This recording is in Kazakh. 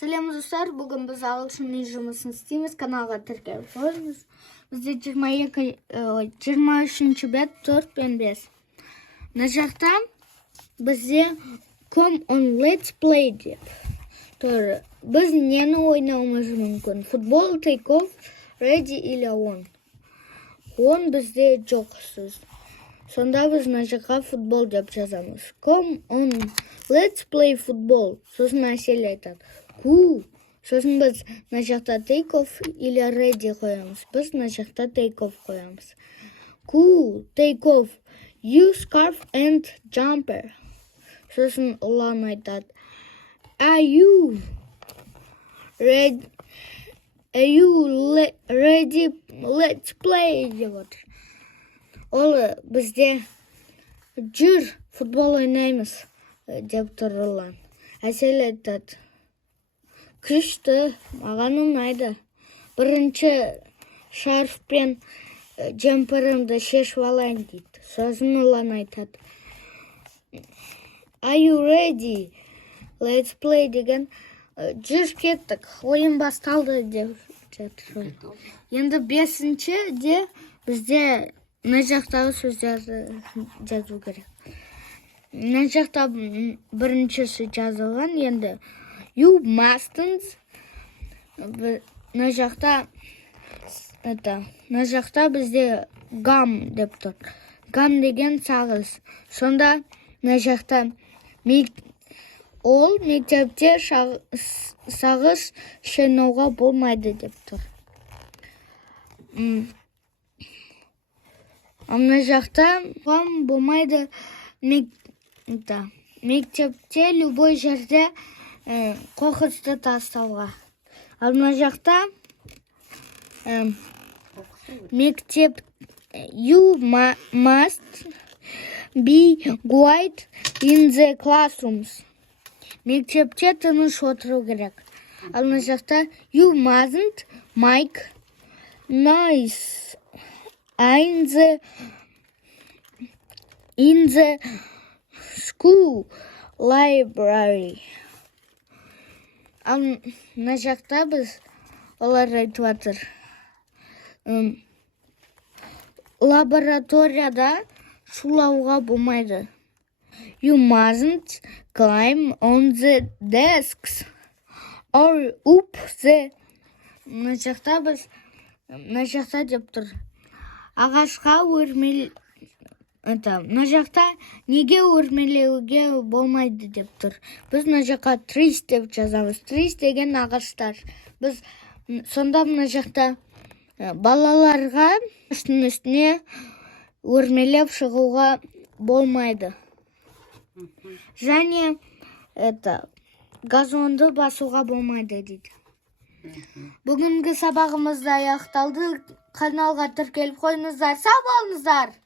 Сәлем достар, бүгін біз ағылшын жұмысын істейміз, каналға тіркеліп қойыңыз. Бізде 23 бет 4 пен 5. Мына жақта бізде come on let's play деп тұр. Біз нені ойнауымыз мүмкін? Футбол, take-off, ready или on? On бізде жоқ сөз. Сонда біз мына жаққа футбол деп жазамыз. Come on let's play football. Сосын әсел айтады. Cool. Сосын біз мына жақта take off или ready қоямыз. Біз мына жақта take off қоямыз. Cool, take off. You scarf and jumper. Сосын ұлан айтады. Are you ready? Let's play деп отыр. Ол бізде жүр футбол ойнаймыз деп тұр ұлан. Әсел айтады. Күшті, маған ұнайды. Бірінші шарфпен джемперімді шешіп алайын дейді. Сосын ұлан айтады. Are you ready? Let's play деген. Жүр кеттік, ойын басталды деп жатыр. Енді 5-ші де бізде мына жақтағы сөздерді жазу керек. Мына жақта біріншісі жазылған, енді you mustn't. Мына жақта бізде gum деп тұр. Gum деген сағыз. Сонда мына жақта ол мектепте сағыз шайнауға болмайды деп тұр. Мына жақта болмайды мектепте любой жерде қоқысты тастауға. Ал мына жақта мектеп you must be quiet in the classrooms. Мектепте тыныш отыру керек. Ал мына жақта you mustn't make noise in the school library. Ал мына жақта біз олар айтып жатыр. Лабораторияда шулауға болмайды. You mustn't climb on the desks or up the. Мына жақта біз мына жақта деп тұр. Ағашқа мына жақта неге өрмелеуге болмайды деп тұр. Біз мына жаққа trees деп жазамыз. Trees деген ағаштар. Біз сонда мына жақта балаларға үстіне өрмелеп шығуға болмайды. Және газонды басуға болмайды дейді. Бүгінгі сабағымызда аяқталды. Каналға тіркеліп қойыңыздар. Сау болыңыздар.